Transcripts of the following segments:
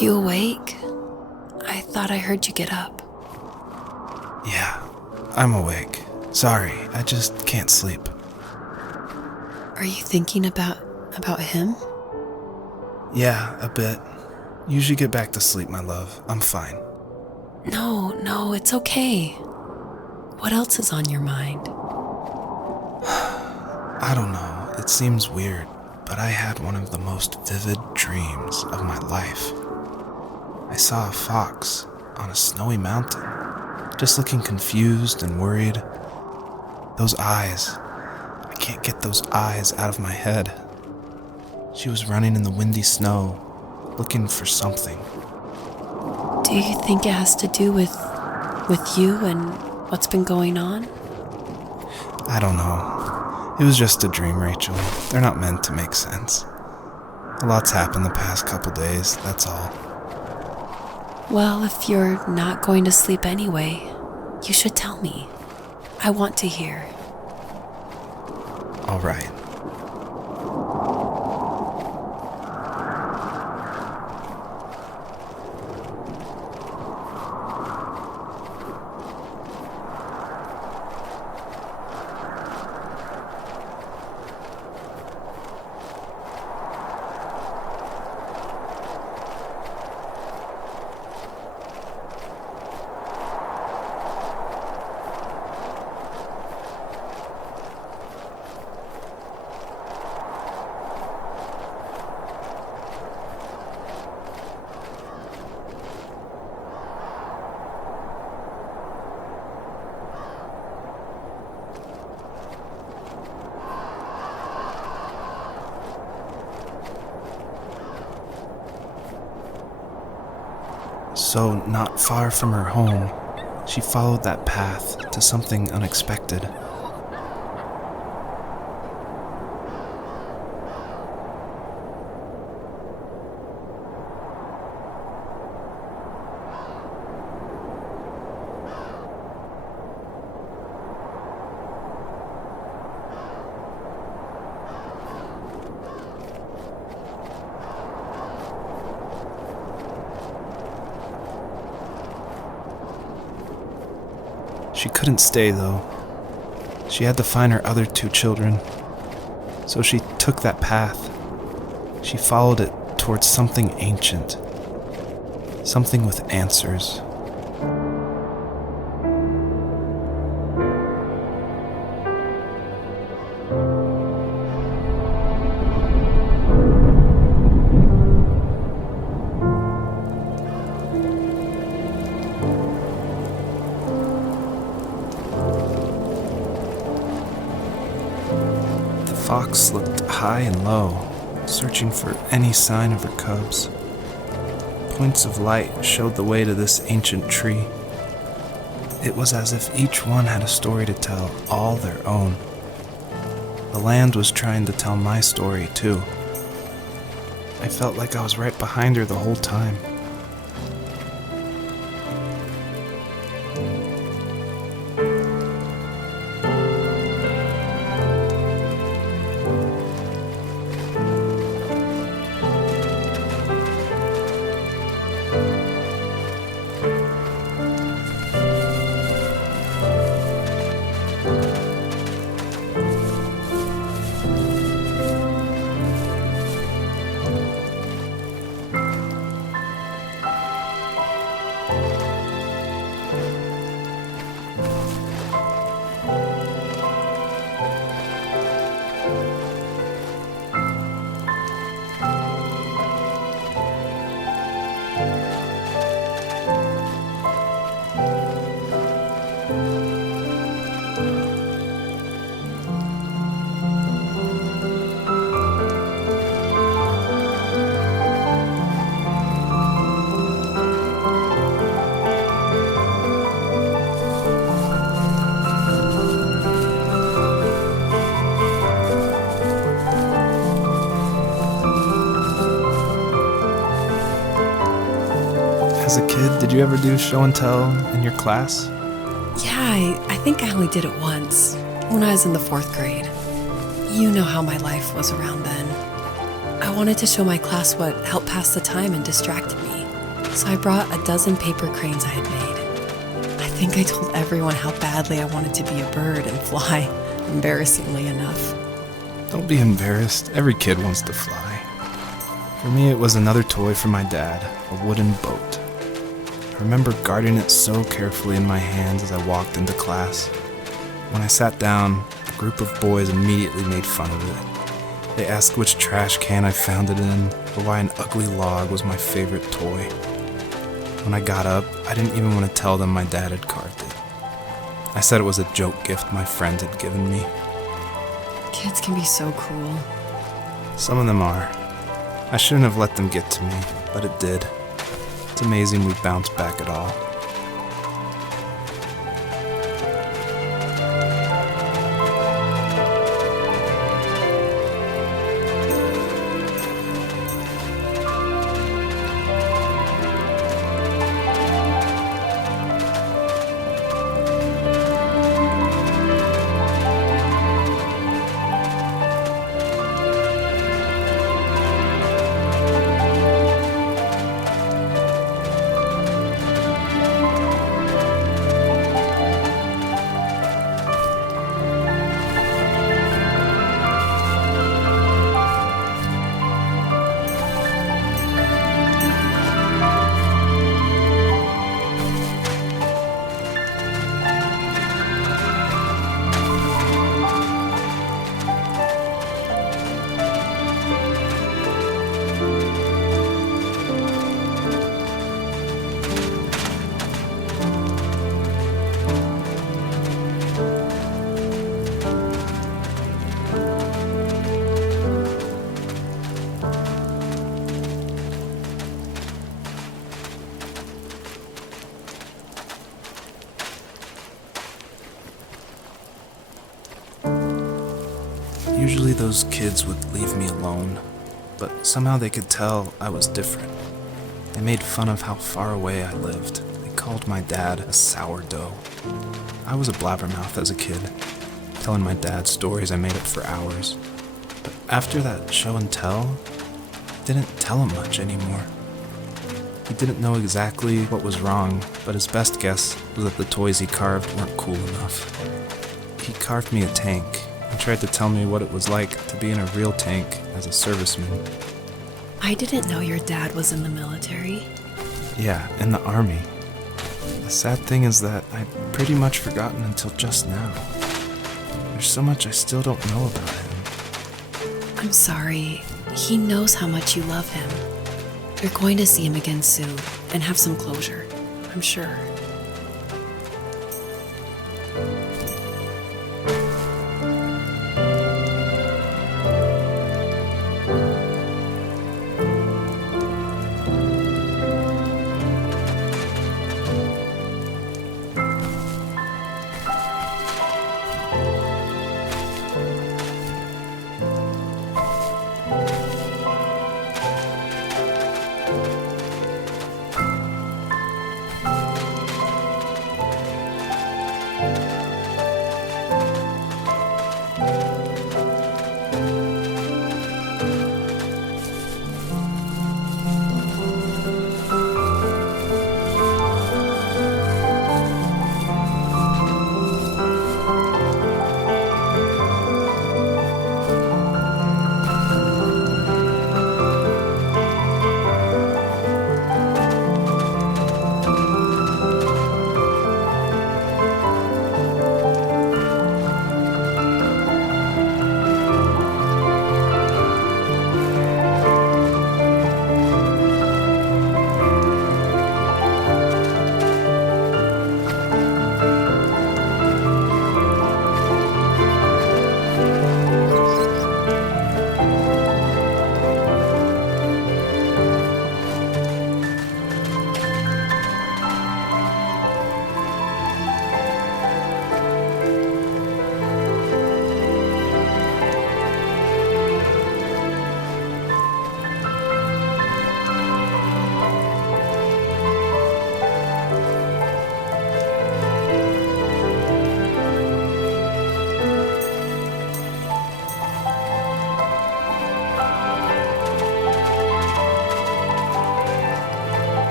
you awake? I thought I heard you get up. Yeah, I'm awake. Sorry, I just can't sleep. Are you thinking about him? Yeah, a bit. Usually get back to sleep, my love. I'm fine. No, it's okay. What else is on your mind? I don't know, it seems weird, but I had one of the most vivid dreams of my life. I saw a fox on a snowy mountain, just looking confused and worried. Those eyes, I can't get those eyes out of my head. She was running in the windy snow, looking for something. Do you think it has to do with you and what's been going on? I don't know. It was just a dream, Rachel. They're not meant to make sense. A lot's happened the past couple days, that's all. Well, if you're not going to sleep anyway, you should tell me. I want to hear. All right. So, not far from her home, she followed that path to something unexpected. She couldn't stay, though. She had to find her other 2 children. So she took that path. She followed it towards something ancient. Something with answers. The fox looked high and low, searching for any sign of her cubs. Points of light showed the way to this ancient tree. It was as if each one had a story to tell, all their own. The land was trying to tell my story, too. I felt like I was right behind her the whole time. As a kid, did you ever do show and tell in your class? Yeah, I think I only did it once, when I was in the 4th grade. You know how my life was around then. I wanted to show my class what helped pass the time and distracted me. So I brought a dozen paper cranes I had made. I think I told everyone how badly I wanted to be a bird and fly, embarrassingly enough. Don't be embarrassed. Every kid wants to fly. For me, it was another toy from my dad, a wooden boat. I remember guarding it so carefully in my hands as I walked into class. When I sat down, a group of boys immediately made fun of it. They asked which trash can I found it in, or why an ugly log was my favorite toy. When I got up, I didn't even want to tell them my dad had carved it. I said it was a joke gift my friend had given me. Kids can be so cruel. Some of them are. I shouldn't have let them get to me, but it did. It's amazing we bounced back at all. Usually those kids would leave me alone, but somehow they could tell I was different. They made fun of how far away I lived. They called my dad a sourdough. I was a blabbermouth as a kid, telling my dad stories I made up for hours. But after that show and tell, I didn't tell him much anymore. He didn't know exactly what was wrong, but his best guess was that the toys he carved weren't cool enough. He carved me a tank and tried to tell me what it was like to be in a real tank as a serviceman. I didn't know your dad was in the military. Yeah, in the army. The sad thing is that I'd pretty much forgotten until just now. There's so much I still don't know about him. I'm sorry. He knows how much you love him. You're going to see him again soon and have some closure, I'm sure.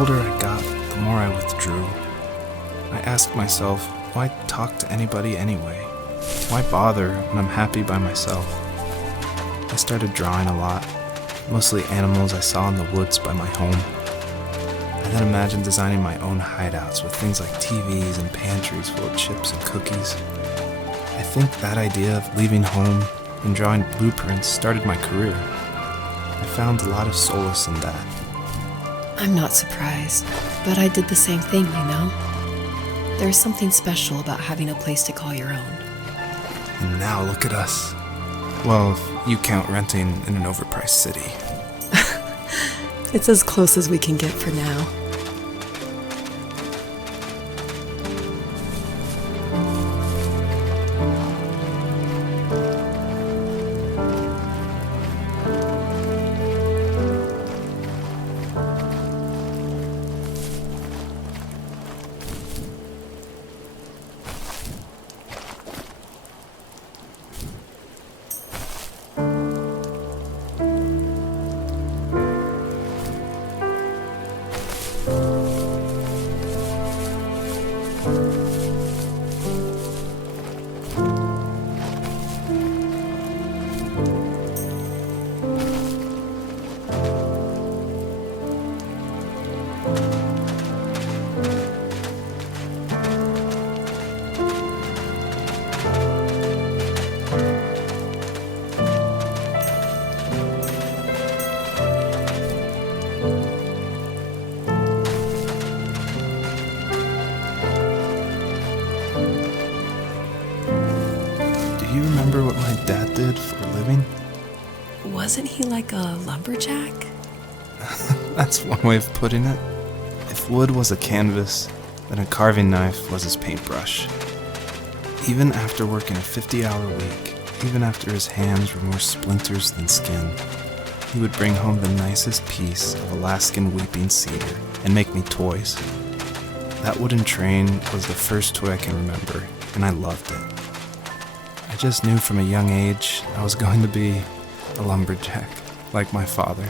older I got, the more I withdrew. I asked myself, why talk to anybody anyway? Why bother when I'm happy by myself? I started drawing a lot, mostly animals I saw in the woods by my home. I then imagined designing my own hideouts with things like TVs and pantries full of chips and cookies. I think that idea of leaving home and drawing blueprints started my career. I found a lot of solace in that. I'm not surprised, but I did the same thing, you know? There's something special about having a place to call your own. And now look at us. Well, if you count renting in an overpriced city. It's as close as we can get for now. Do you remember what my dad did for a living? Wasn't he like a lumberjack? That's one way of putting it. If wood was a canvas, then a carving knife was his paintbrush. Even after working a 50-hour week, even after his hands were more splinters than skin, he would bring home the nicest piece of Alaskan weeping cedar and make me toys. That wooden train was the first toy I can remember, and I loved it. I just knew from a young age I was going to be a lumberjack, like my father.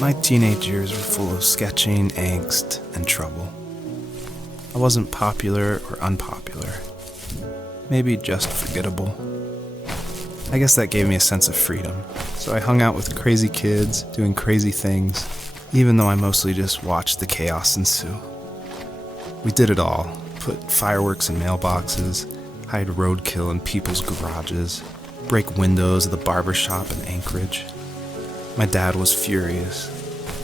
My teenage years were full of sketching, angst, and trouble. I wasn't popular or unpopular. Maybe just forgettable. I guess that gave me a sense of freedom, so I hung out with crazy kids, doing crazy things, even though I mostly just watched the chaos ensue. We did it all. Put fireworks in mailboxes, hide roadkill in people's garages, break windows of the barber shop in Anchorage. My dad was furious,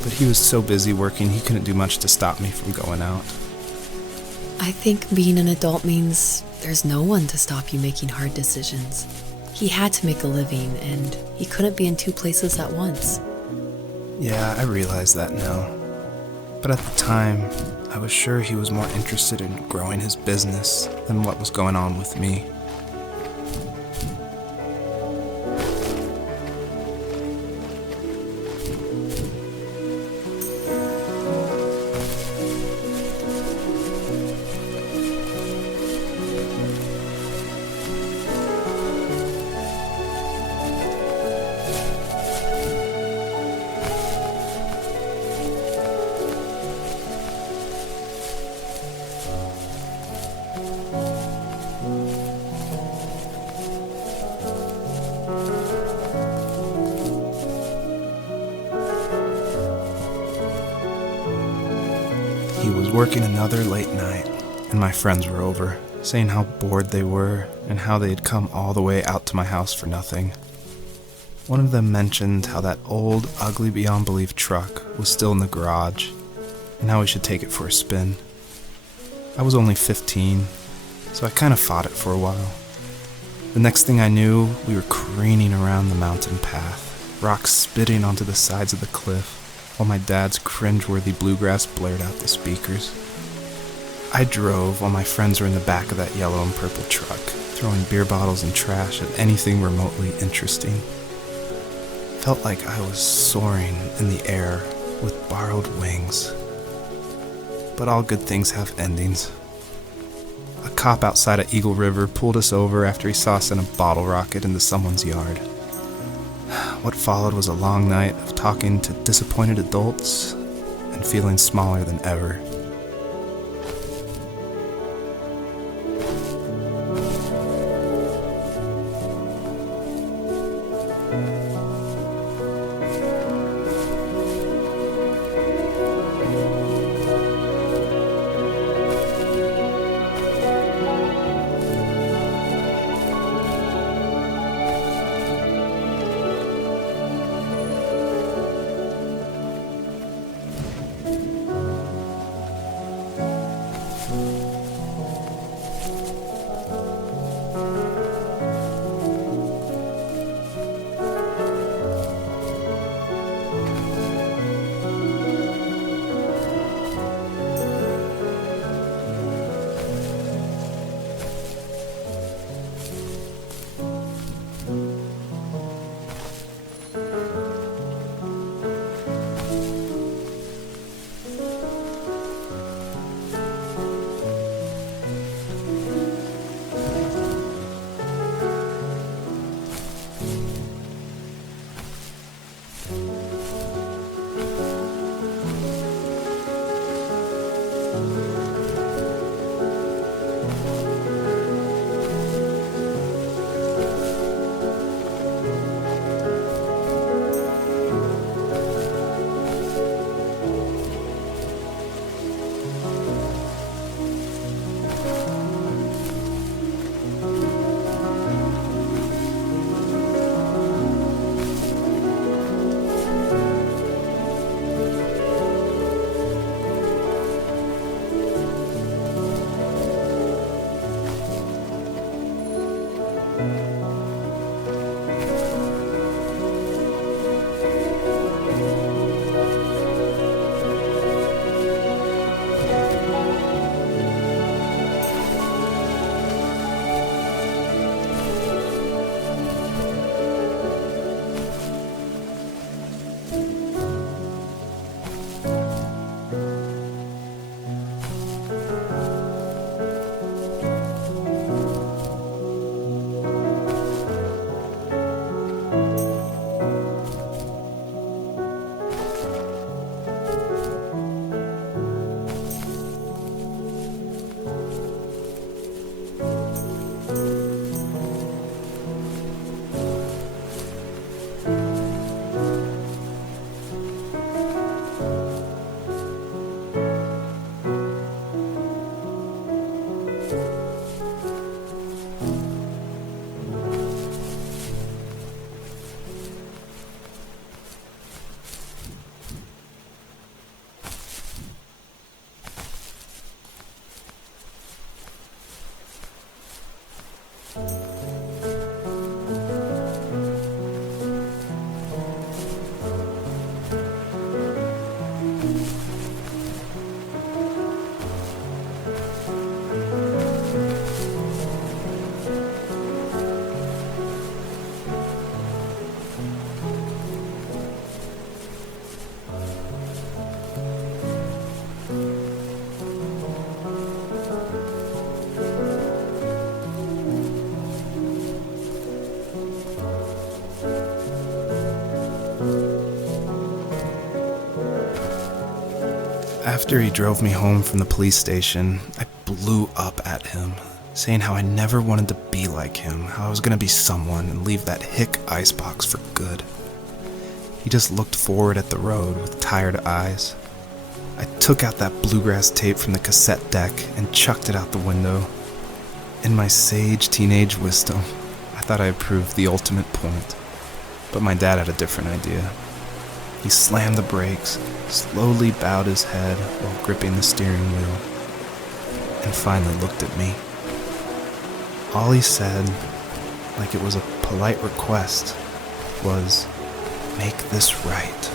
but he was so busy working he couldn't do much to stop me from going out. I think being an adult means there's no one to stop you making hard decisions. He had to make a living, and he couldn't be in two places at once. Yeah, I realize that now. But at the time, I was sure he was more interested in growing his business than what was going on with me. was working another late night, and my friends were over, saying how bored they were and how they had come all the way out to my house for nothing. One of them mentioned how that old, ugly beyond belief truck was still in the garage, and how we should take it for a spin. I was only 15, so I kind of fought it for a while. The next thing I knew, we were careening around the mountain path, rocks spitting onto the sides of the cliff, while my dad's cringeworthy bluegrass blared out the speakers. I drove while my friends were in the back of that yellow and purple truck, throwing beer bottles and trash at anything remotely interesting. Felt like I was soaring in the air with borrowed wings. But all good things have endings. A cop outside of Eagle River pulled us over after he saw us in a bottle rocket into someone's yard. What followed was a long night of talking to disappointed adults and feeling smaller than ever. After he drove me home from the police station, I blew up at him, saying how I never wanted to be like him, how I was going to be someone and leave that hick icebox for good. He just looked forward at the road with tired eyes. I took out that bluegrass tape from the cassette deck and chucked it out the window. In my sage teenage wisdom, I thought I had proved the ultimate point. But my dad had a different idea. He slammed the brakes, slowly bowed his head while gripping the steering wheel, and finally looked at me. All he said, like it was a polite request, was, "Make this right."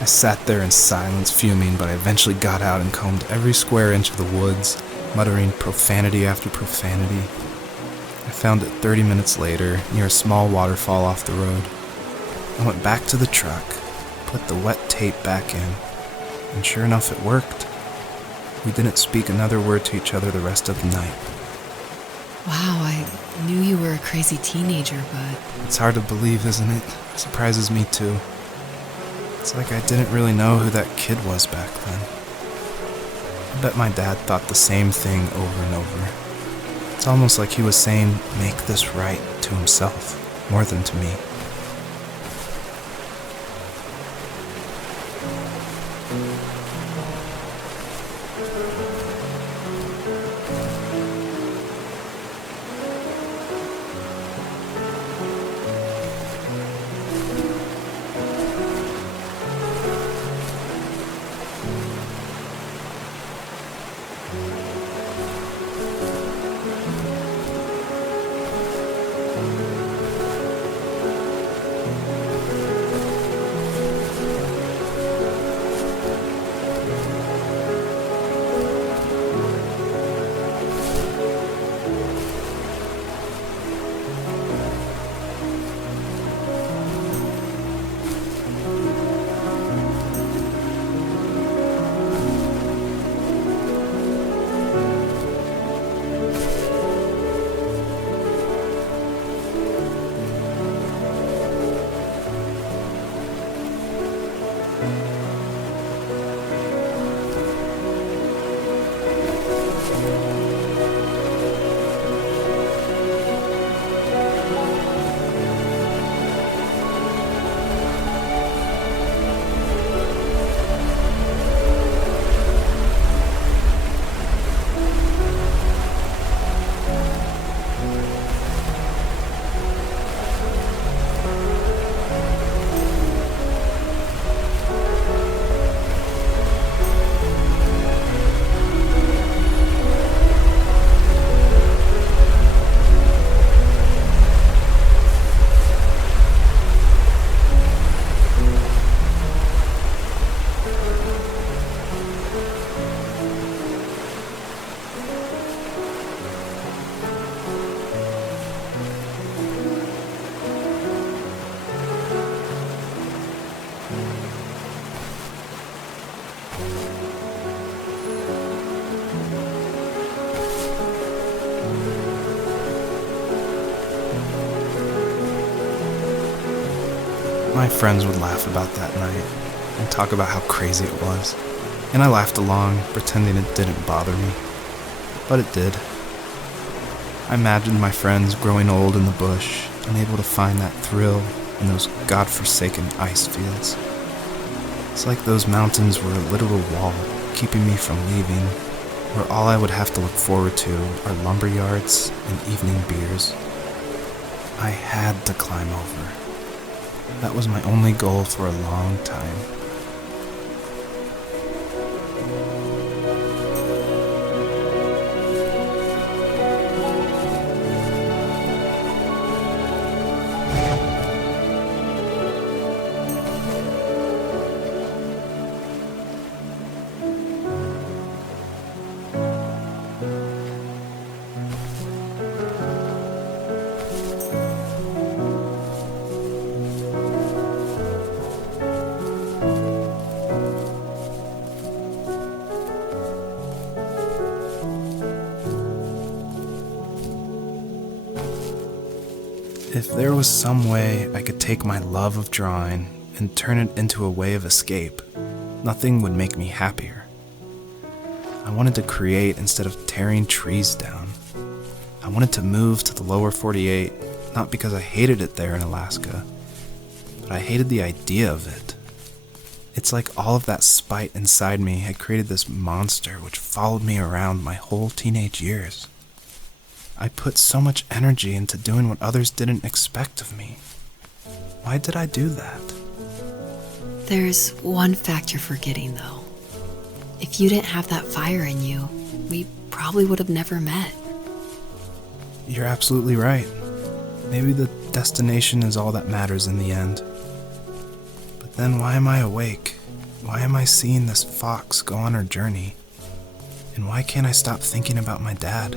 I sat there in silence, fuming, but I eventually got out and combed every square inch of the woods, muttering profanity after profanity. I found it 30 minutes later, near a small waterfall off the road. I went back to the truck, put the wet tape back in, and sure enough it worked. We didn't speak another word to each other the rest of the night. Wow, I knew you were a crazy teenager, but... It's hard to believe, isn't it? It surprises me too. It's like I didn't really know who that kid was back then. I bet my dad thought the same thing over and over. It's almost like he was saying, "Make this right," to himself, more than to me. My friends would laugh about that night and talk about how crazy it was, and I laughed along, pretending it didn't bother me. But it did. I imagined my friends growing old in the bush, unable to find that thrill in those godforsaken ice fields. It's like those mountains were a literal wall, keeping me from leaving, where all I would have to look forward to are lumber yards and evening beers. I had to climb over. That was my only goal for a long time. If there was some way I could take my love of drawing and turn it into a way of escape, nothing would make me happier. I wanted to create instead of tearing trees down. I wanted to move to the lower 48, not because I hated it there in Alaska, but I hated the idea of it. It's like all of that spite inside me had created this monster which followed me around my whole teenage years. I put so much energy into doing what others didn't expect of me. Why did I do that? There's one fact you're forgetting, though. If you didn't have that fire in you, we probably would have never met. You're absolutely right. Maybe the destination is all that matters in the end. But then why am I awake? Why am I seeing this fox go on her journey? And why can't I stop thinking about my dad?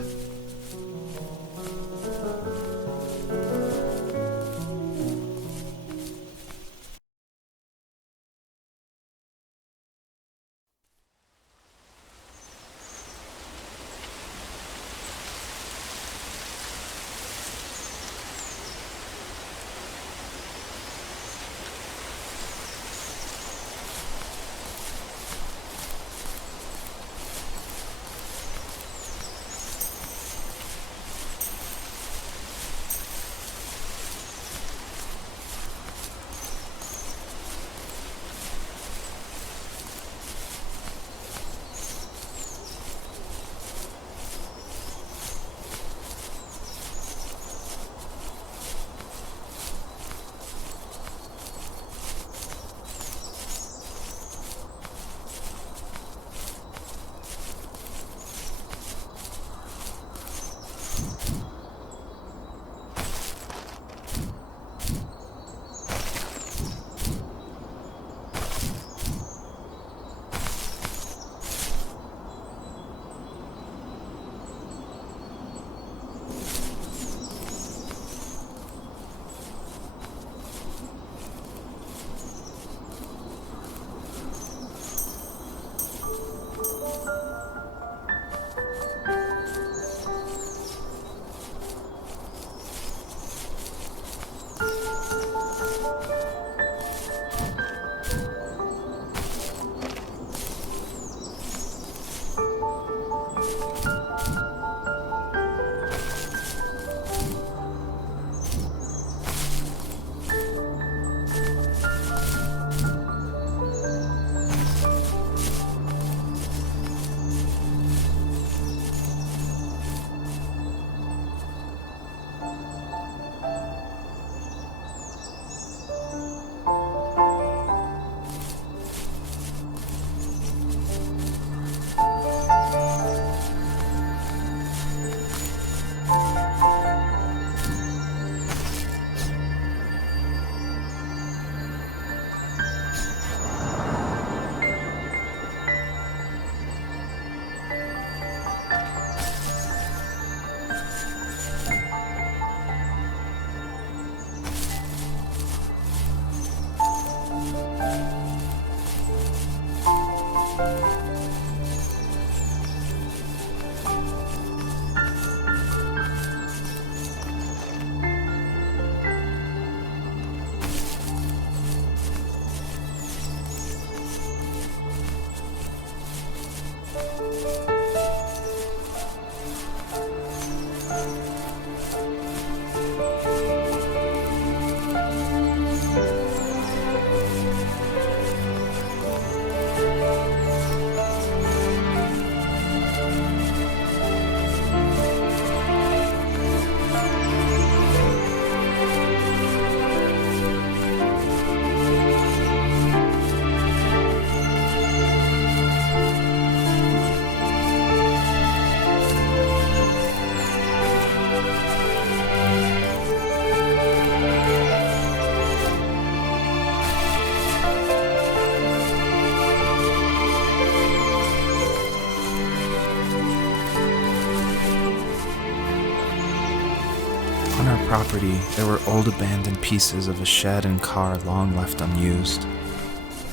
On our property, there were old abandoned pieces of a shed and car long left unused.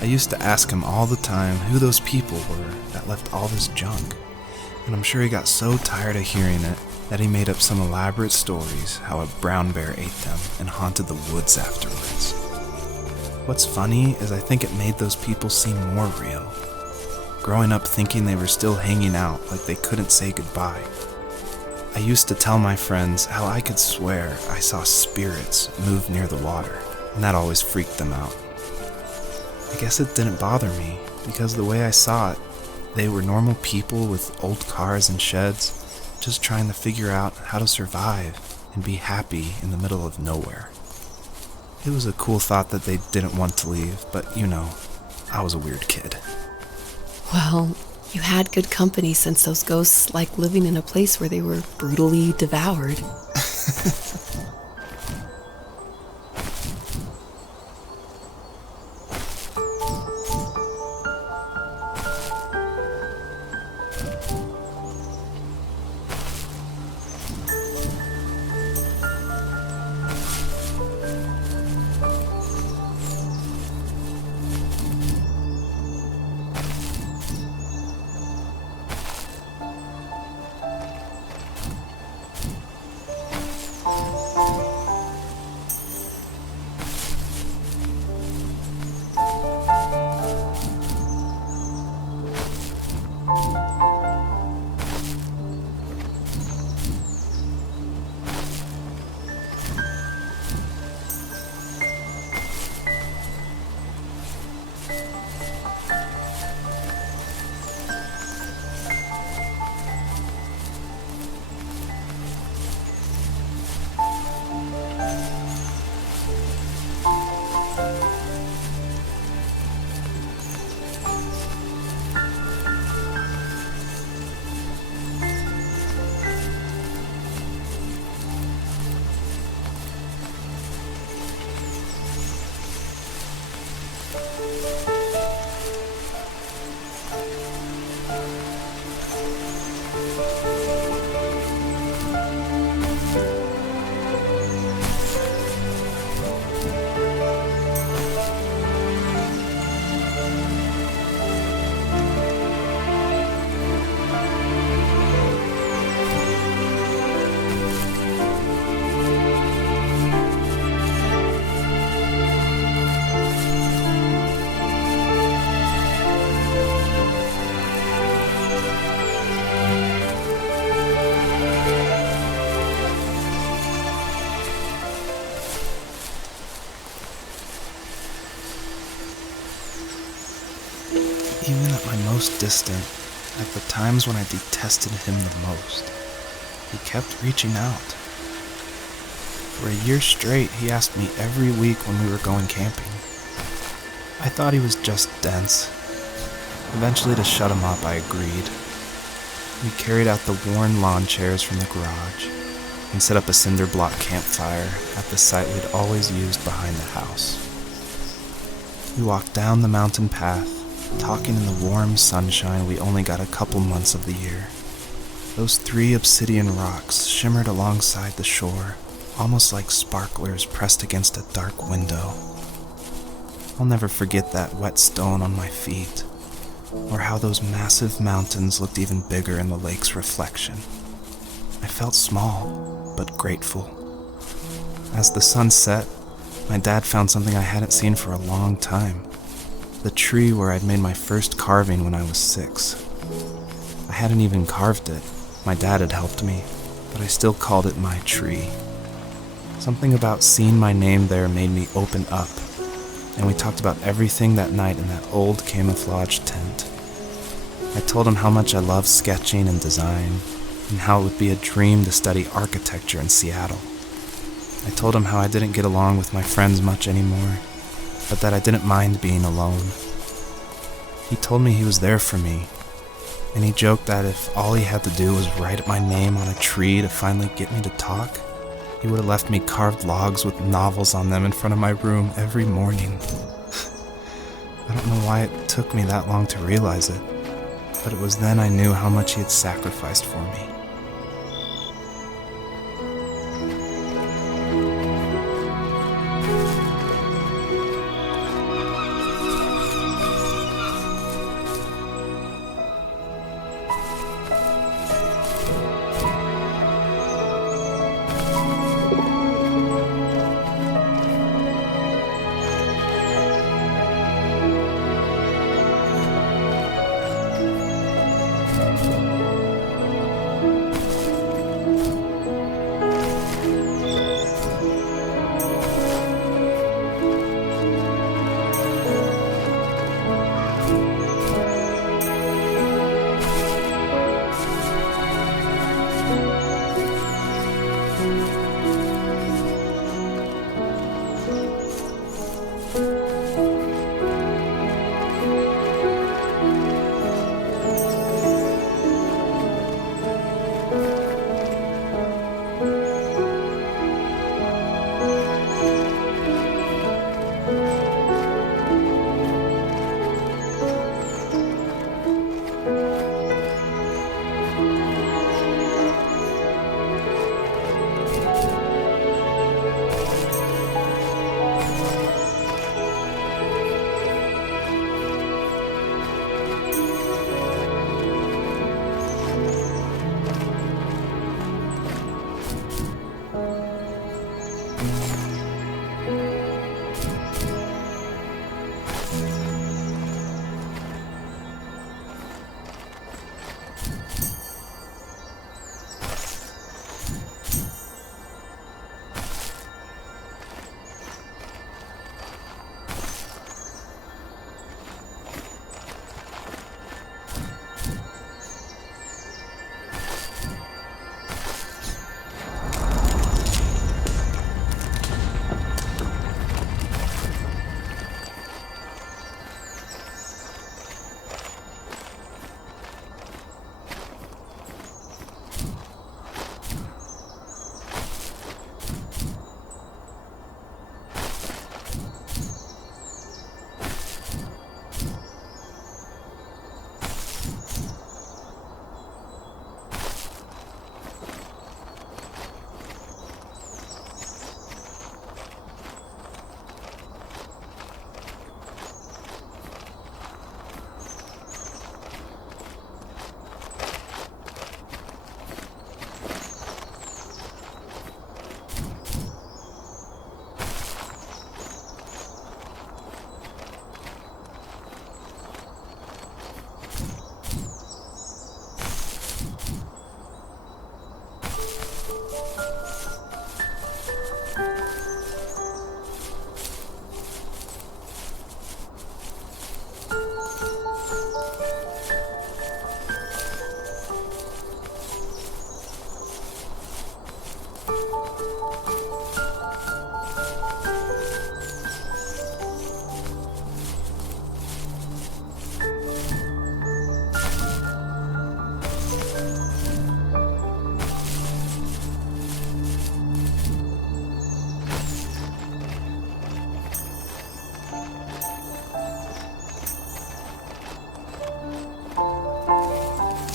I used to ask him all the time who those people were that left all this junk, and I'm sure he got so tired of hearing it that he made up some elaborate stories how a brown bear ate them and haunted the woods afterwards. What's funny is I think it made those people seem more real, growing up thinking they were still hanging out like they couldn't say goodbye. I used to tell my friends how I could swear I saw spirits move near the water, and that always freaked them out. I guess it didn't bother me, because the way I saw it, they were normal people with old cars and sheds, just trying to figure out how to survive and be happy in the middle of nowhere. It was a cool thought that they didn't want to leave, but I was a weird kid. Well, you had good company since those ghosts liked living in a place where they were brutally devoured. Even at my most distant, at the times when I detested him the most, he kept reaching out. For a year straight, he asked me every week when we were going camping. I thought he was just dense. Eventually, to shut him up, I agreed. We carried out the worn lawn chairs from the garage and set up a cinder block campfire at the site we'd always used behind the house. We walked down the mountain path, talking in the warm sunshine we only got a couple months of the year. Those 3 obsidian rocks shimmered alongside the shore, almost like sparklers pressed against a dark window. I'll never forget that wet stone on my feet, or how those massive mountains looked even bigger in the lake's reflection. I felt small, but grateful. As the sun set, my dad found something I hadn't seen for a long time. The tree where I'd made my first carving when I was 6. I hadn't even carved it. My dad had helped me, but I still called it my tree. Something about seeing my name there made me open up, and we talked about everything that night in that old camouflage tent. I told him how much I loved sketching and design, and how it would be a dream to study architecture in Seattle. I told him how I didn't get along with my friends much anymore, but that I didn't mind being alone. He told me he was there for me, and he joked that if all he had to do was write my name on a tree to finally get me to talk, he would have left me carved logs with novels on them in front of my room every morning. I don't know why it took me that long to realize it, but it was then I knew how much he had sacrificed for me.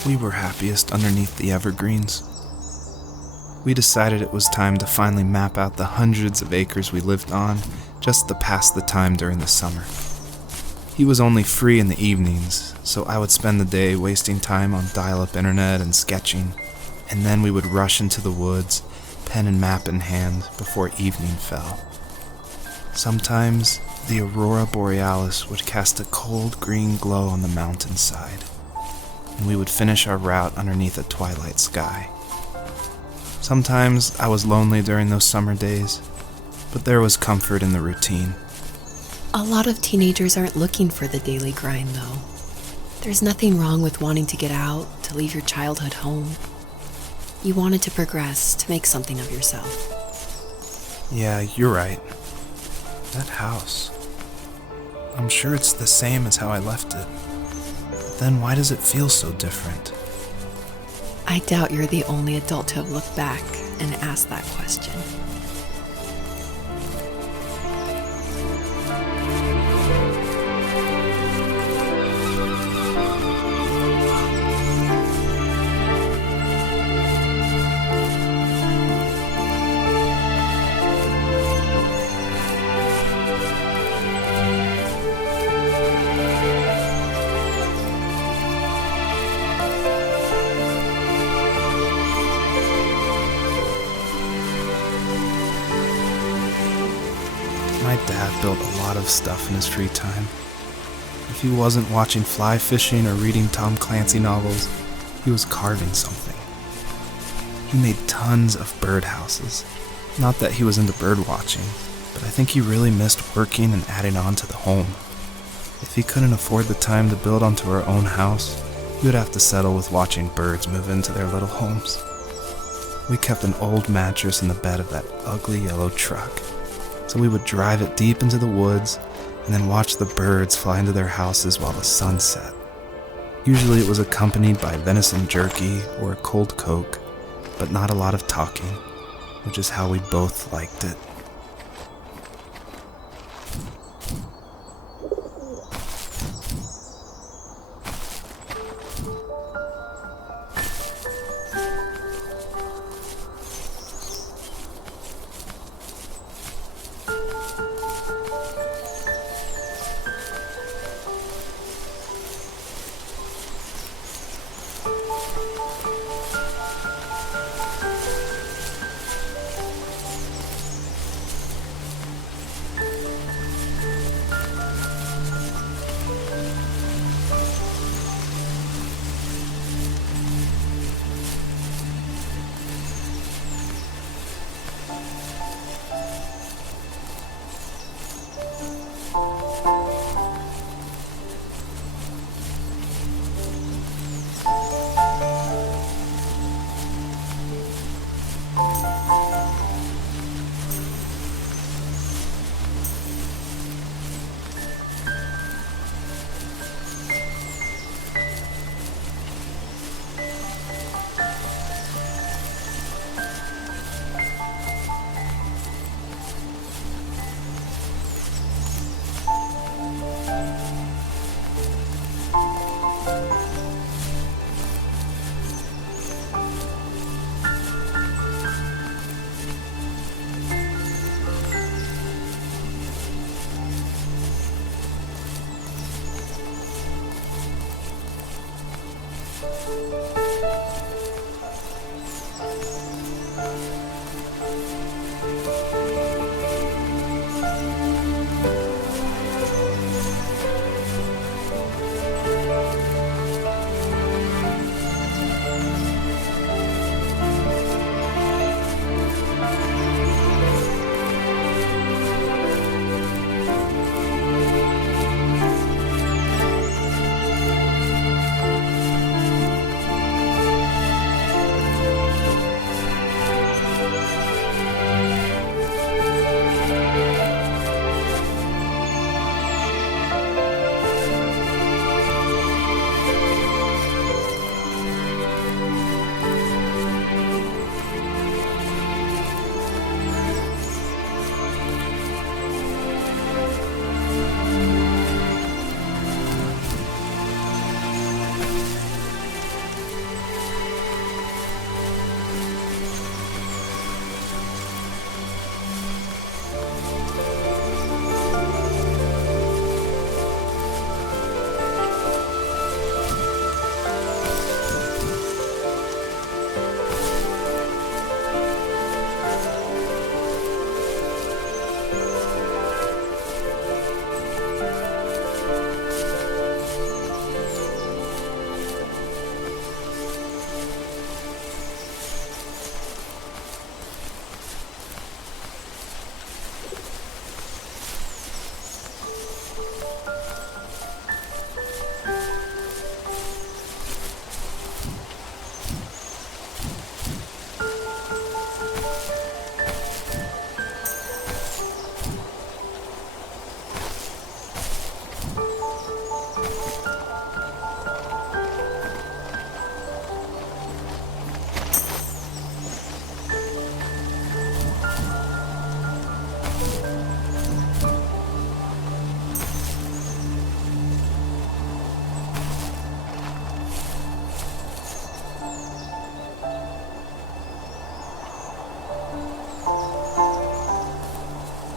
We were happiest underneath the evergreens. We decided it was time to finally map out the hundreds of acres we lived on just to pass the time during the summer. He was only free in the evenings, so I would spend the day wasting time on dial-up internet and sketching, and then we would rush into the woods, pen and map in hand, before evening fell. Sometimes, the aurora borealis would cast a cold green glow on the mountainside, and we would finish our route underneath a twilight sky. Sometimes I was lonely during those summer days, but there was comfort in the routine. A lot of teenagers aren't looking for the daily grind, though. There's nothing wrong with wanting to get out, to leave your childhood home. You wanted to progress, to make something of yourself. Yeah, you're right. That house. I'm sure it's the same as how I left it. But then why does it feel so different? I doubt you're the only adult to have looked back and asked that question. My dad built a lot of stuff in his free time. If he wasn't watching fly fishing or reading Tom Clancy novels, he was carving something. He made tons of birdhouses. Not that he was into bird watching, but I think he really missed working and adding on to the home. If he couldn't afford the time to build onto our own house, he would have to settle with watching birds move into their little homes. We kept an old mattress in the bed of that ugly yellow truck, so we would drive it deep into the woods and then watch the birds fly into their houses while the sun set. Usually it was accompanied by venison jerky or a cold Coke, but not a lot of talking, which is how we both liked it.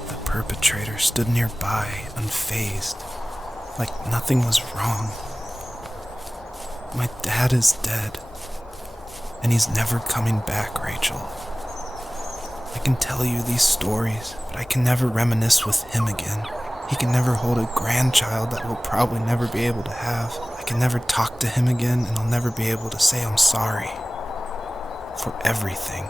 The perpetrator stood nearby, unfazed, like nothing was wrong. My dad is dead, and he's never coming back, Rachel. I can tell you these stories, but I can never reminisce with him again. He can never hold a grandchild that we'll probably never be able to have. I can never talk to him again, and I'll never be able to say I'm sorry for everything.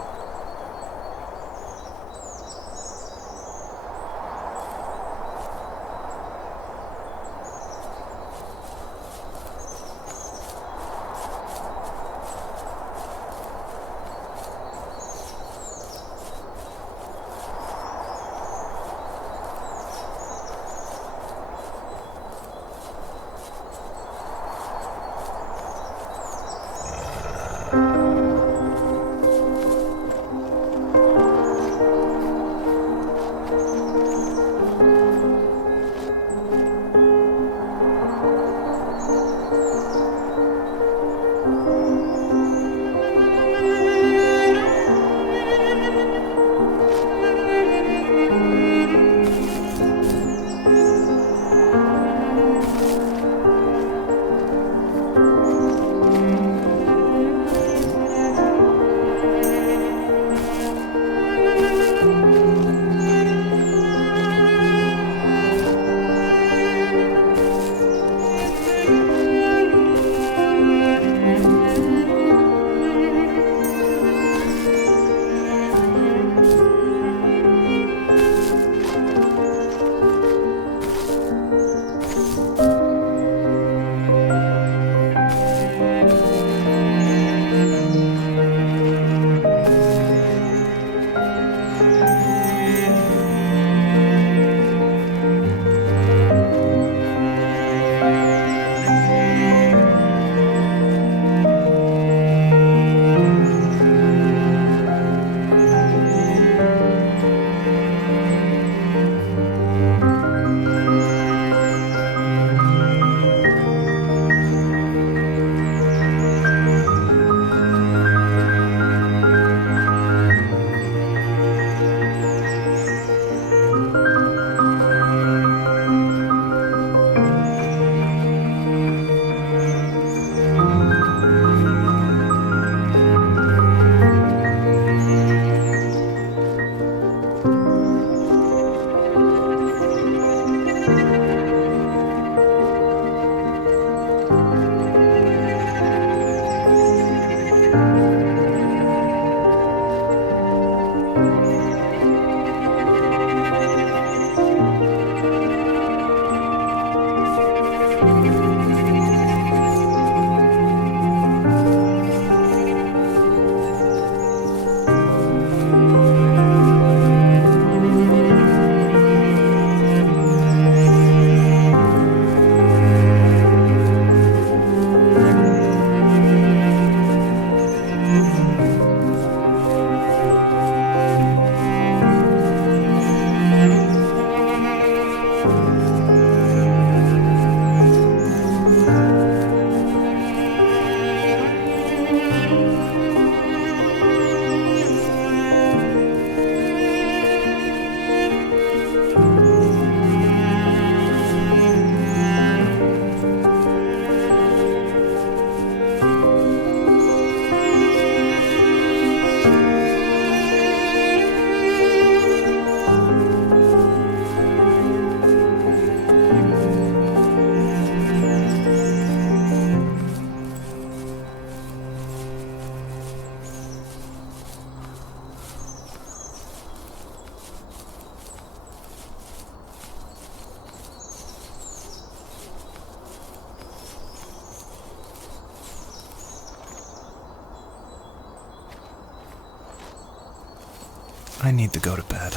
I need to go to bed.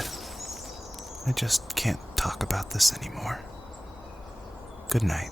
I just can't talk about this anymore. Good night.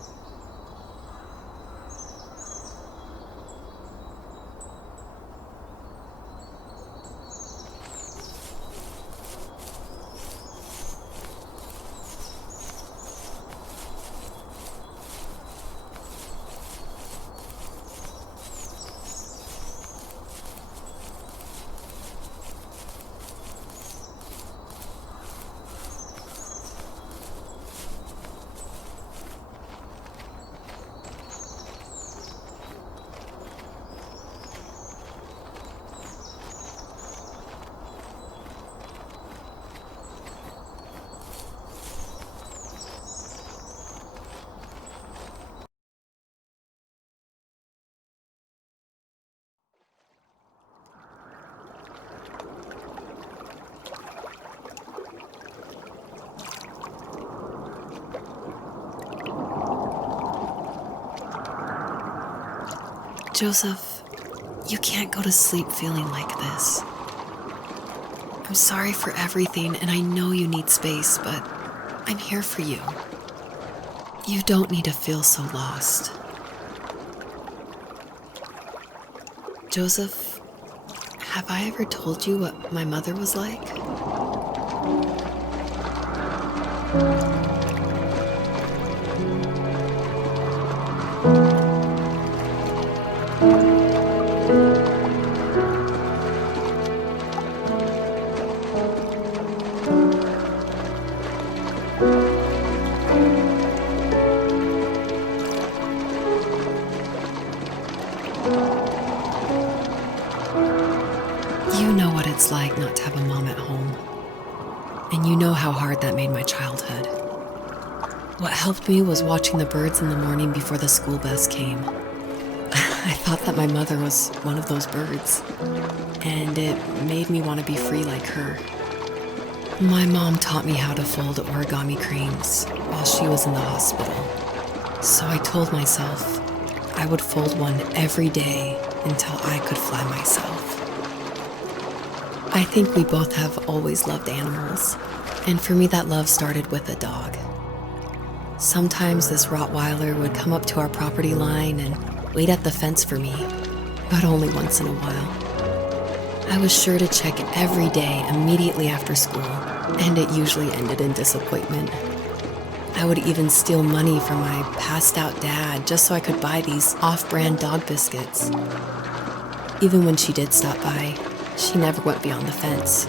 Joseph, you can't go to sleep feeling like this. I'm sorry for everything, and I know you need space, but I'm here for you. You don't need to feel so lost. Joseph, have I ever told you what my mother was like? You know what it's like not to have a mom at home. And you know how hard that made my childhood. What helped me was watching the birds in the morning before the school bus came. I thought that my mother was one of those birds, and it made me want to be free like her. My mom taught me how to fold origami cranes while she was in the hospital. So I told myself I would fold one every day until I could fly myself. I think we both have always loved animals, and for me that love started with a dog. Sometimes this Rottweiler would come up to our property line and wait at the fence for me, but only once in a while. I was sure to check every day immediately after school, and it usually ended in disappointment. I would even steal money from my passed-out dad just so I could buy these off-brand dog biscuits. Even when she did stop by, she never went beyond the fence.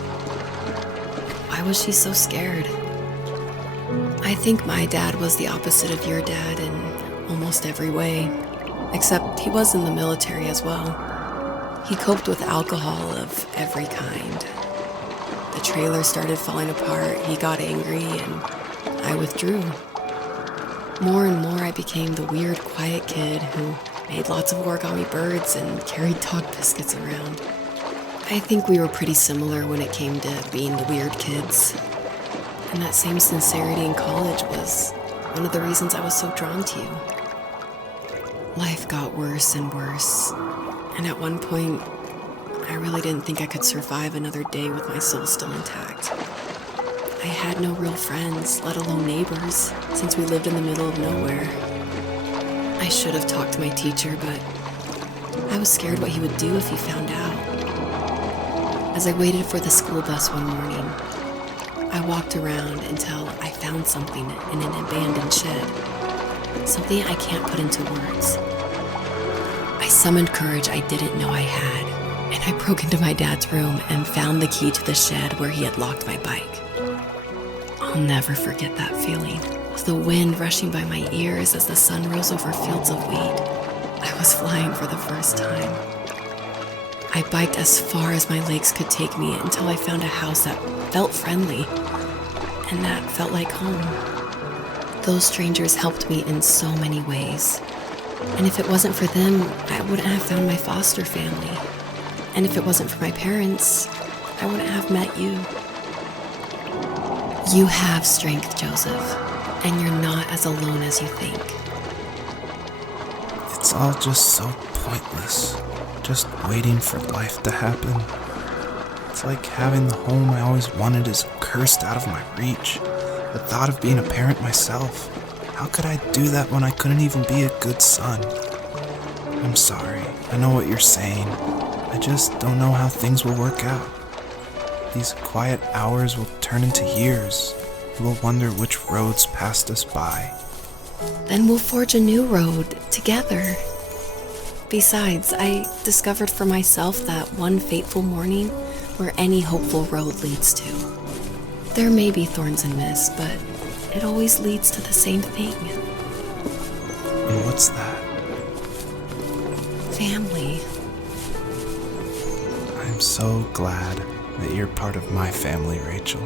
Why was she so scared? I think my dad was the opposite of your dad in almost every way, except he was in the military as well. He coped with alcohol of every kind. The trailer started falling apart, he got angry, and I withdrew. More and more I became the weird, quiet kid who made lots of origami birds and carried dog biscuits around. I think we were pretty similar when it came to being the weird kids. And that same sincerity in college was one of the reasons I was so drawn to you. Life got worse and worse, and at one point, I really didn't think I could survive another day with my soul still intact. I had no real friends, let alone neighbors, since we lived in the middle of nowhere. I should have talked to my teacher, but I was scared what he would do if he found out. As I waited for the school bus one morning, I walked around until I found something in an abandoned shed. Something I can't put into words. I summoned courage I didn't know I had, and I broke into my dad's room and found the key to the shed where he had locked my bike. I'll never forget that feeling, with the wind rushing by my ears as the sun rose over fields of wheat. I was flying for the first time. I biked as far as my legs could take me until I found a house that felt friendly, and that felt like home. Those strangers helped me in so many ways, and if it wasn't for them, I wouldn't have found my foster family. And if it wasn't for my parents, I wouldn't have met you. You have strength, Joseph, and you're not as alone as you think. It's all just so pointless. Just waiting for life to happen. I don't want to It's like having the home I always wanted is cursed out of my reach. The thought of being a parent myself. How could I do that when I couldn't even be a good son? I'm sorry. I know what you're saying. I just don't know how things will work out. These quiet hours will turn into years. We'll wonder which roads passed us by. Then we'll forge a new road together. Besides, I discovered for myself that one fateful morning where any hopeful road leads to. There may be thorns and mist, but it always leads to the same thing. And what's that? Family. I'm so glad that you're part of my family, Rachel.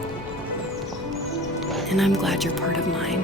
And I'm glad you're part of mine.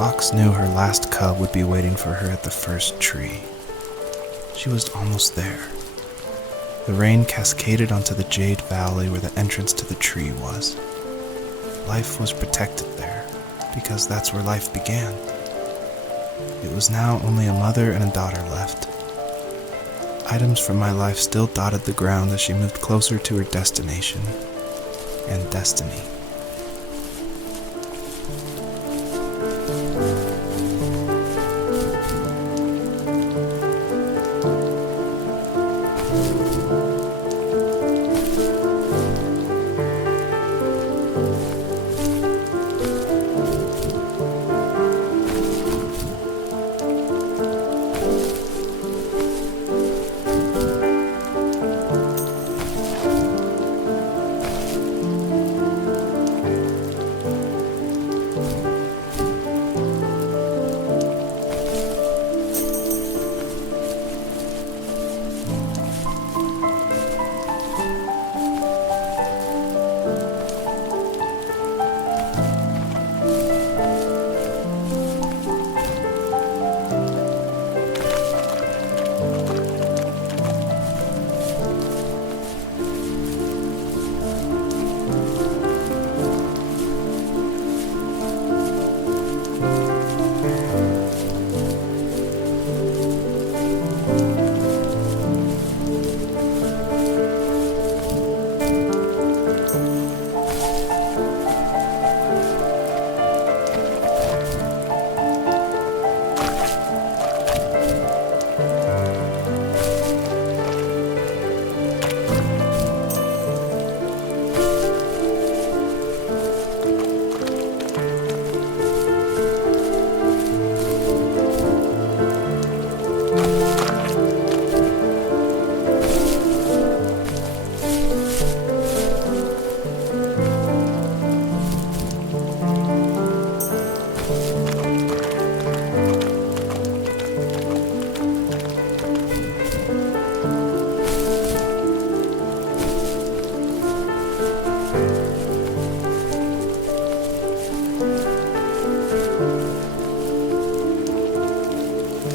fox knew her last cub would be waiting for her at the first tree. She was almost there. The rain cascaded onto the jade valley where the entrance to the tree was. Life was protected there, because that's where life began. It was now only a mother and a daughter left. Items from my life still dotted the ground as she moved closer to her destination and destiny.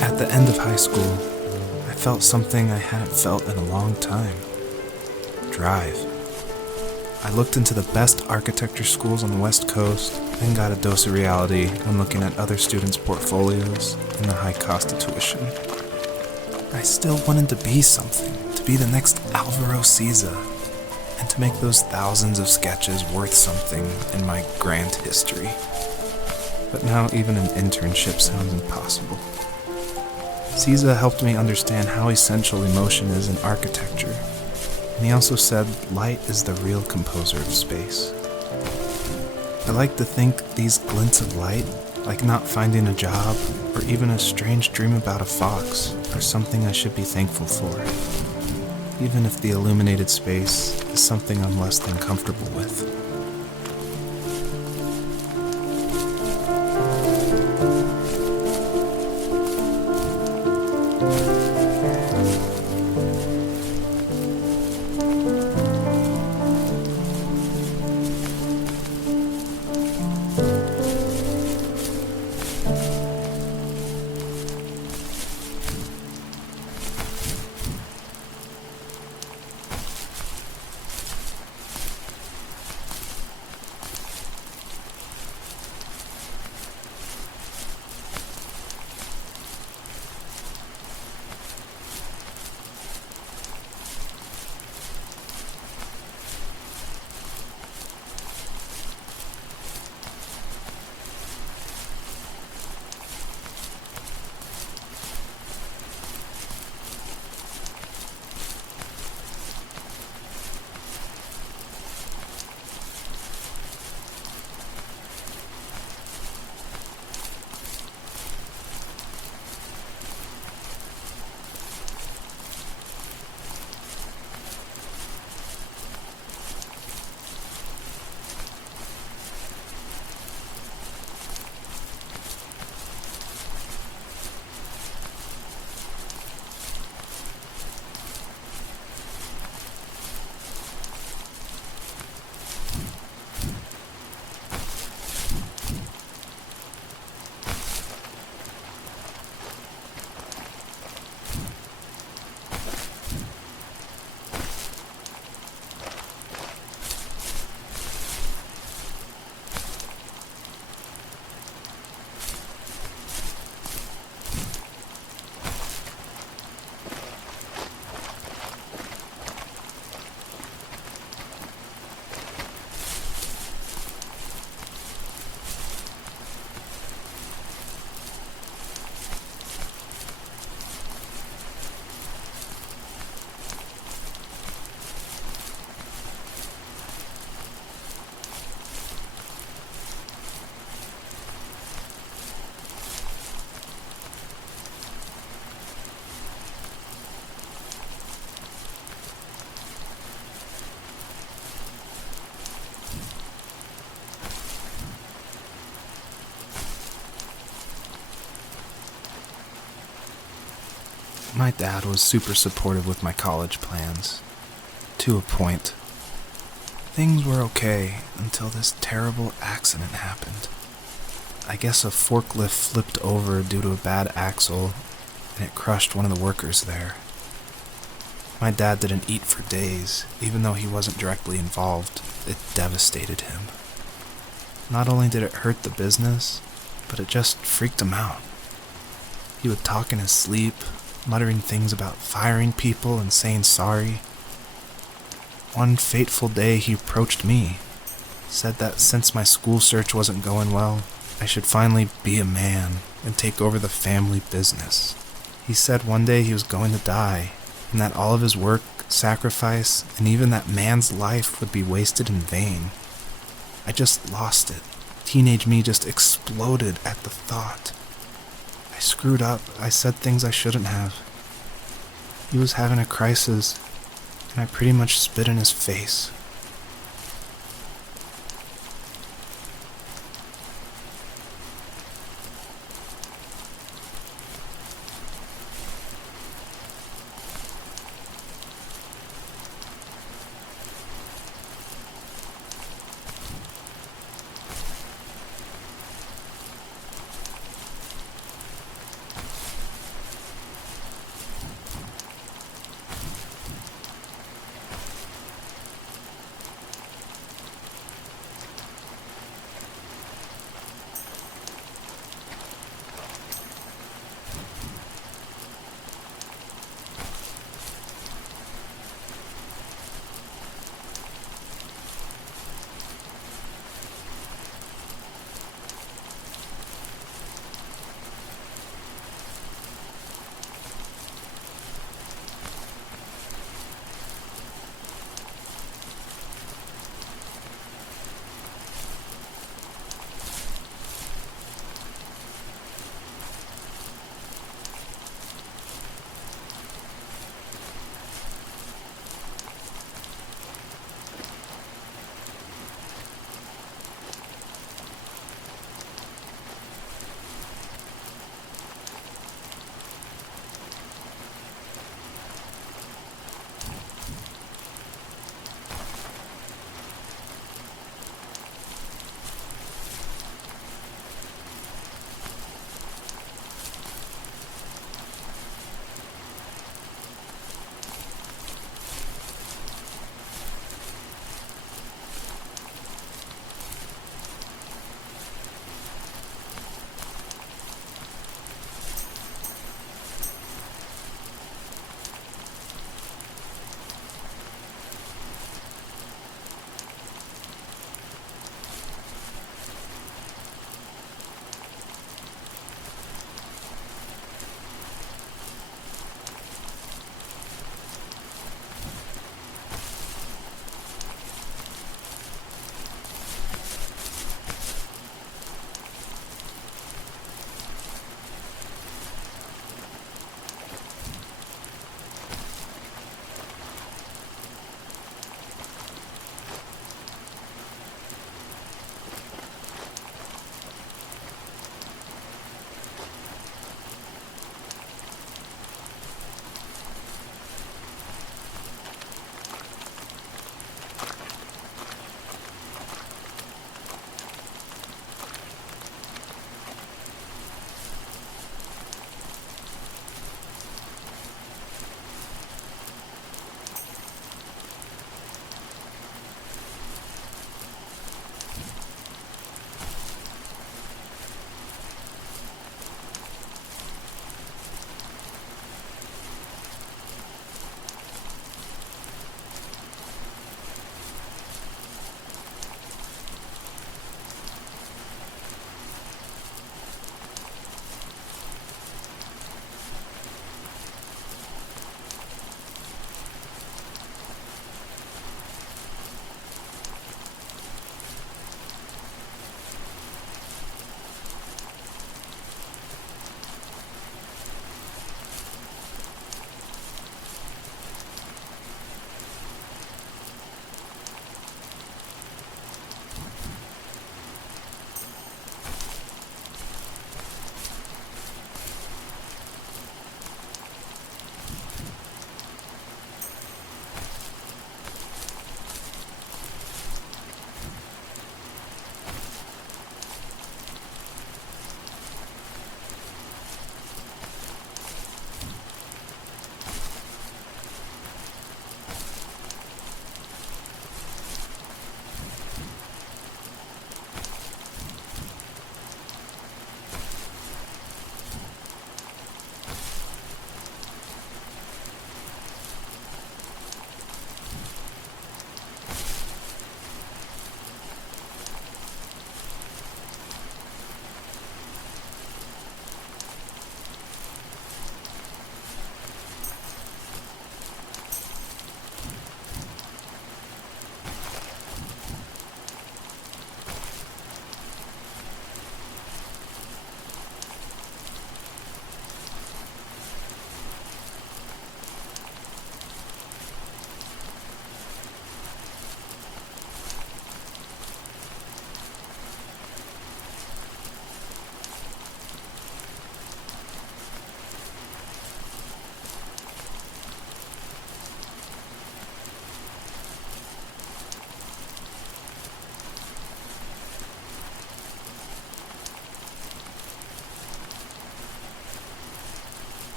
At the end of high school, I felt something I hadn't felt in a long time. Drive. I looked into the best architecture schools on the West Coast and got a dose of reality when looking at other students' portfolios and the high cost of tuition. I still wanted to be something, to be the next Alvaro Siza, and to make those thousands of sketches worth something in my grand history. But now even an internship sounds impossible. Siza helped me understand how essential emotion is in architecture, and he also said light is the real composer of space. I like to think these glints of light, like not finding a job or even a strange dream about a fox, are something I should be thankful for, even if the illuminated space is something I'm less than comfortable with. My dad was super supportive with my college plans. To a point. Things were okay until this terrible accident happened. I guess a forklift flipped over due to a bad axle, and it crushed one of the workers there. My dad didn't eat for days, even though he wasn't directly involved. It devastated him. Not only did it hurt the business, but it just freaked him out. He would talk in his sleep, muttering things about firing people and saying sorry. One fateful day he approached me, said that since my school search wasn't going well, I should finally be a man and take over the family business. He said one day he was going to die, and that all of his work, sacrifice, and even that man's life would be wasted in vain. I just lost it. Teenage me just exploded at the thought. I screwed up. I said things I shouldn't have. He was having a crisis, and I pretty much spit in his face.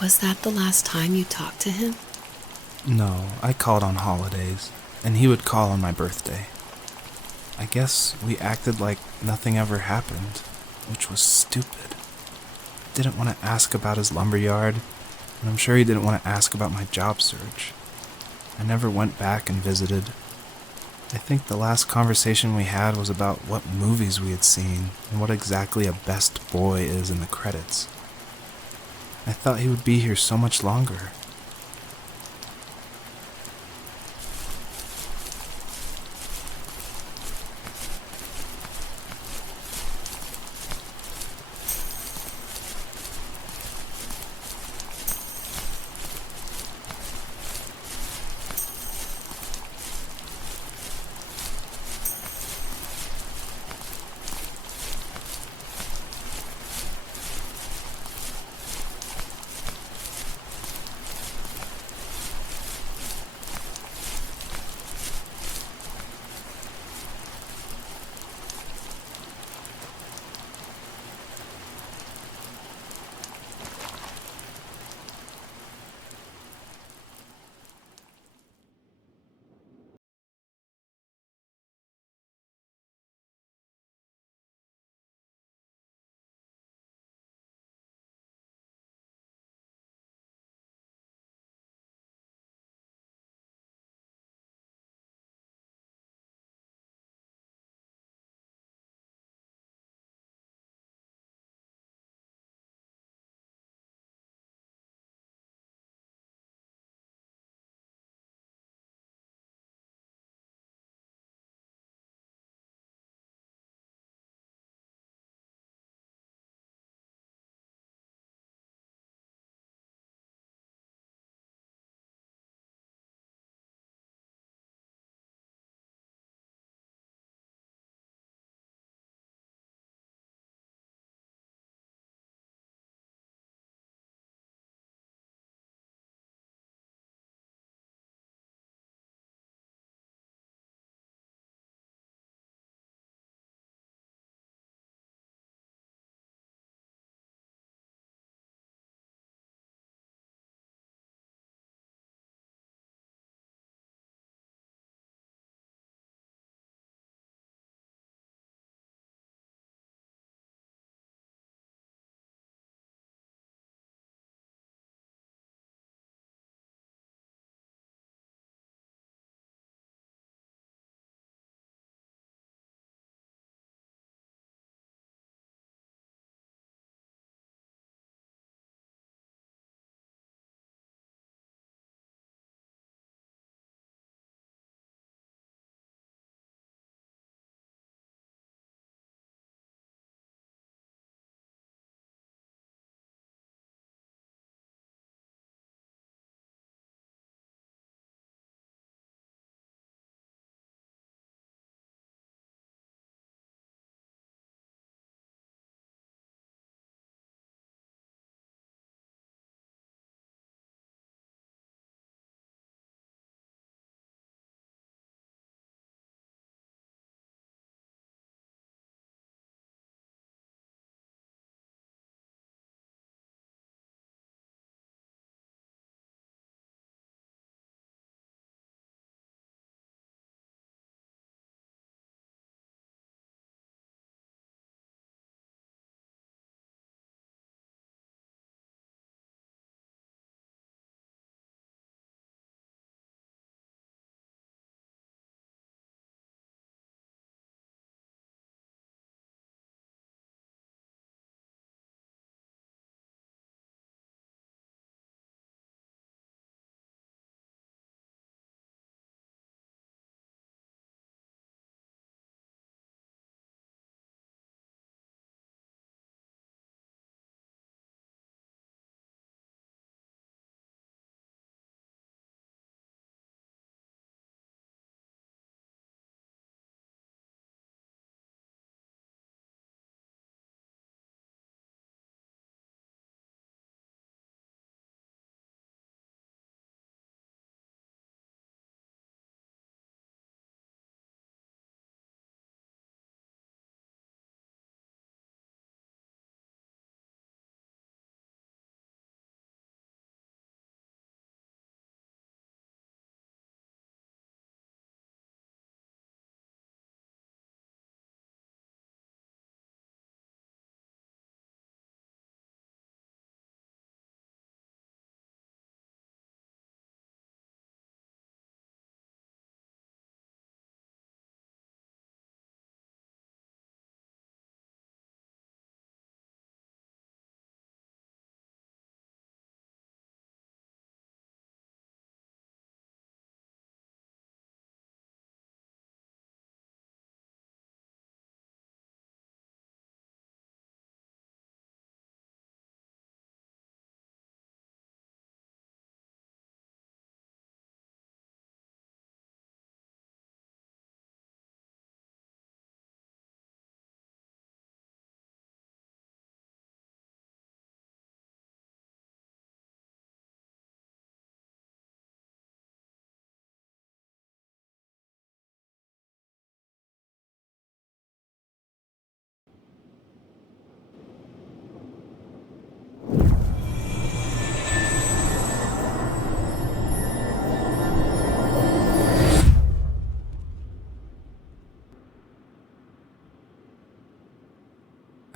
Was that the last time you talked to him? No, I called on holidays, and he would call on my birthday. I guess we acted like nothing ever happened, which was stupid. Didn't want to ask about his lumberyard, and I'm sure he didn't want to ask about my job search. I never went back and visited. I think the last conversation we had was about what movies we had seen and what exactly a best boy is in the credits. I thought he would be here so much longer.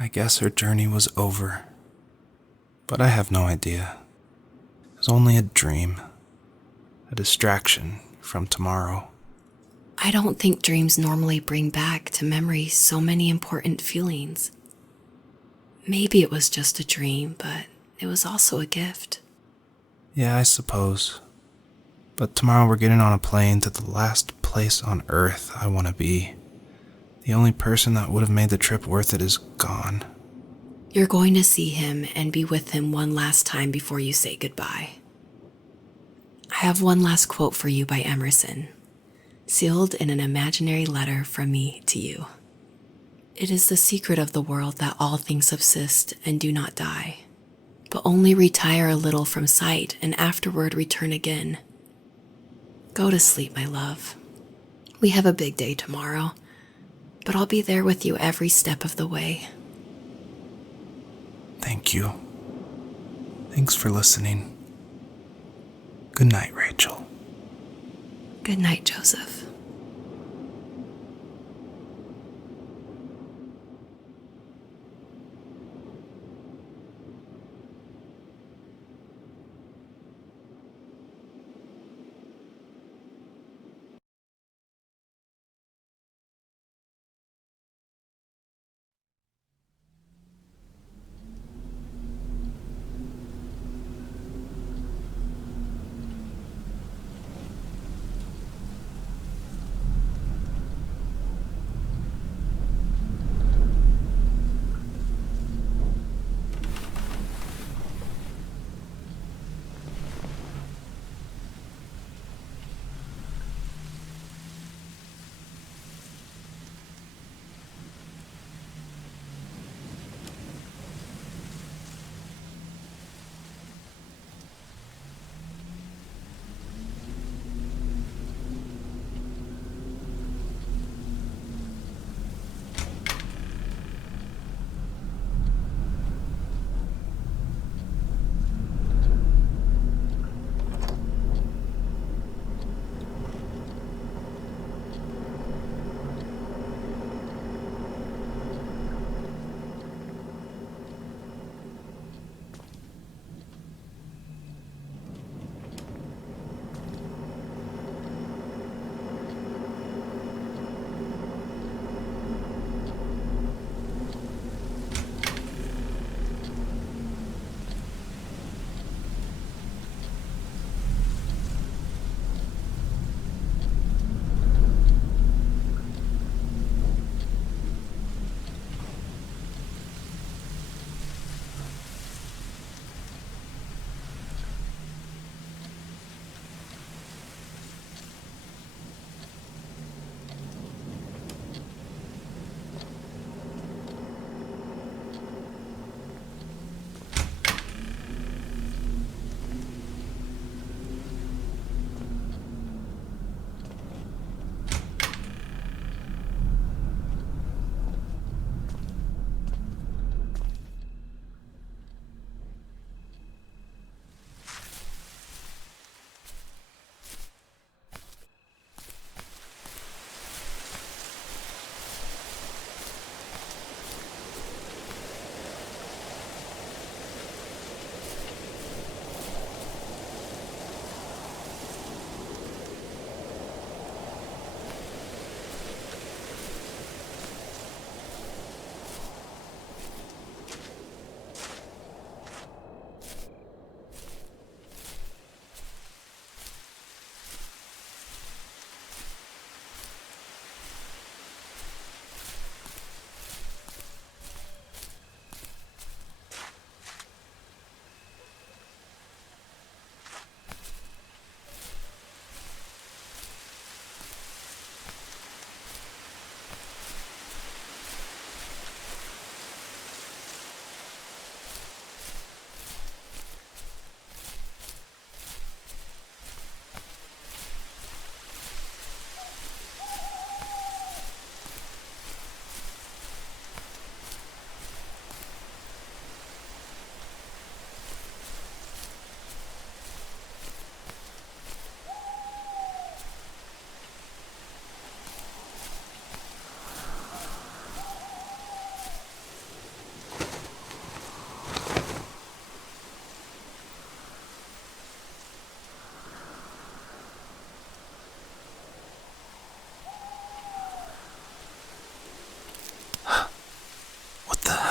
I guess her journey was over. But I have no idea. It was only a dream, a distraction from tomorrow. I don't think dreams normally bring back to memory so many important feelings. Maybe it was just a dream, but it was also a gift. Yeah, I suppose. But tomorrow we're getting on a plane to the last place on Earth I want to be. The only person that would have made the trip worth it is gone. You're going to see him and be with him one last time before you say goodbye. I have one last quote for you by Emerson, sealed in an imaginary letter from me to you. It is the secret of the world that all things subsist and do not die, but only retire a little from sight and afterward return again. Go to sleep, my love. We have a big day tomorrow, but I'll be there with you every step of the way. Thank you. Thanks for listening. Good night, Rachel. Good night, Joseph.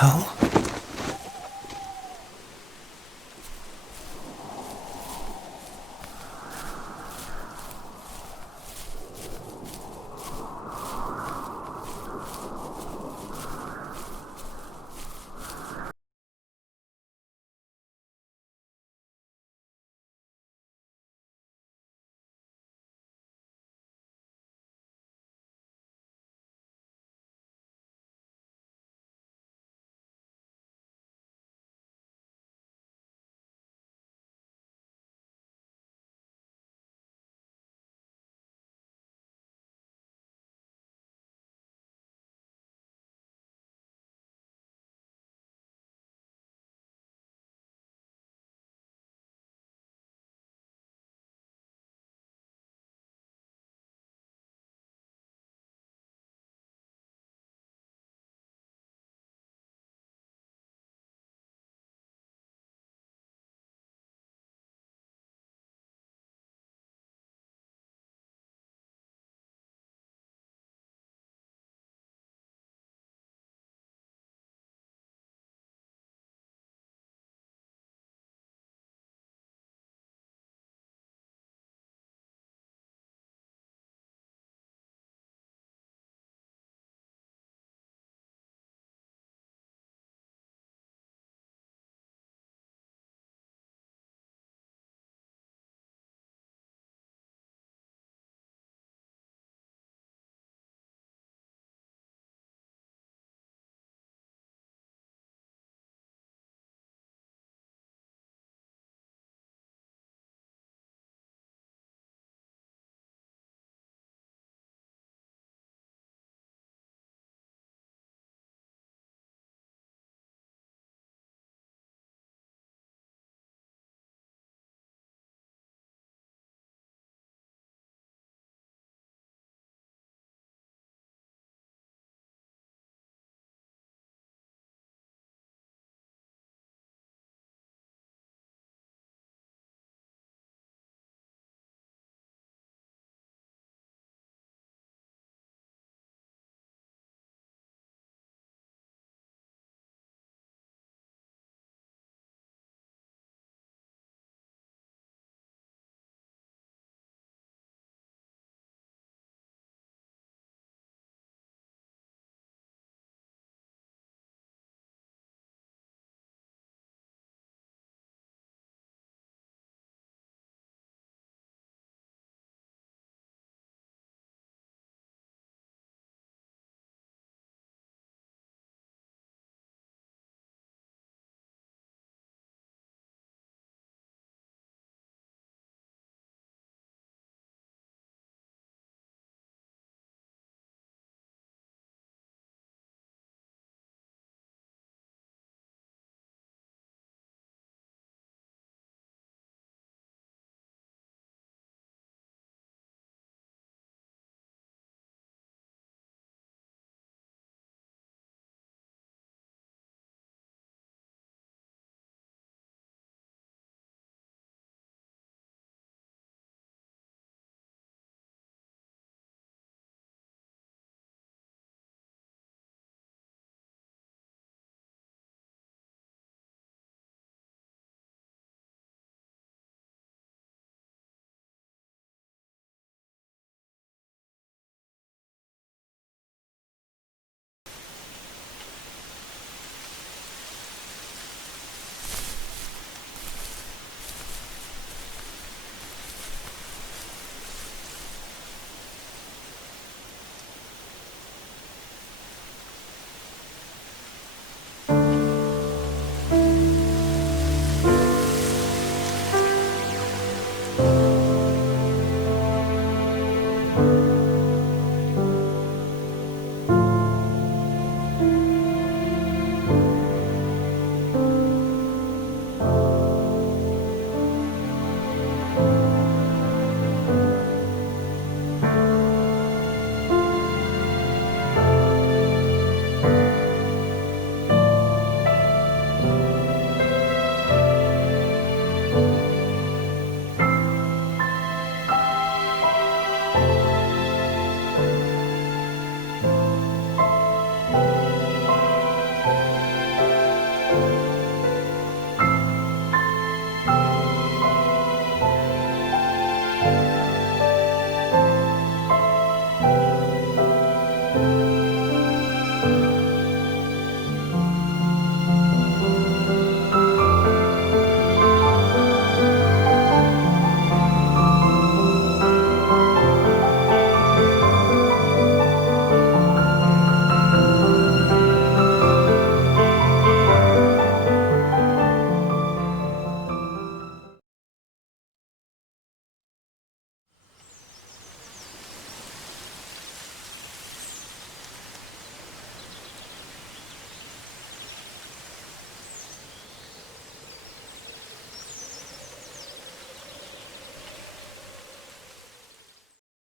hell?